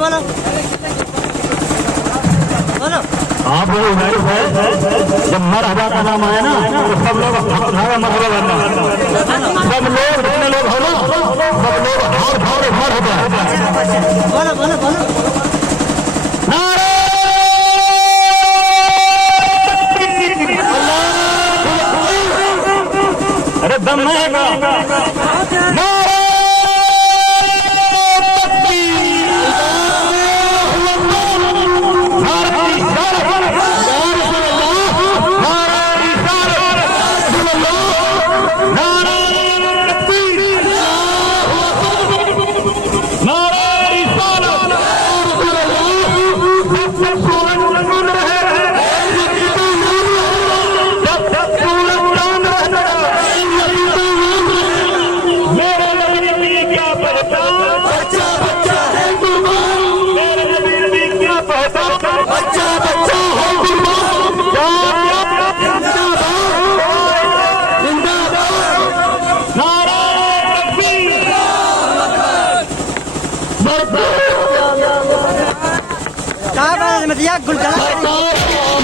बोलो बोलो। आप लोग जाहिर है जब मरहबा का नाम आया ना तो सब लोग मरहबा बनना, सब लोग जितने लोग हो ना सब लोग हाथ भाव मरहबा। बोलो बोलो बोलो। अरे दम है गुलगला